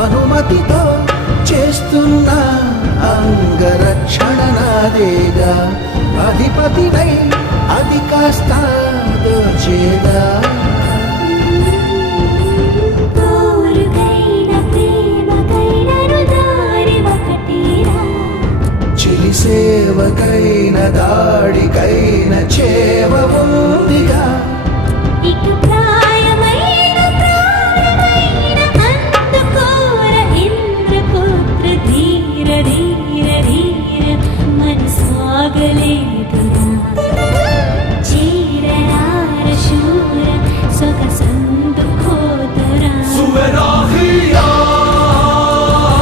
అనుమతితో చేస్తున్న అంగరక్షణ నాదేగా అధిపతినై అది కాస్త సేవకైన దాడికై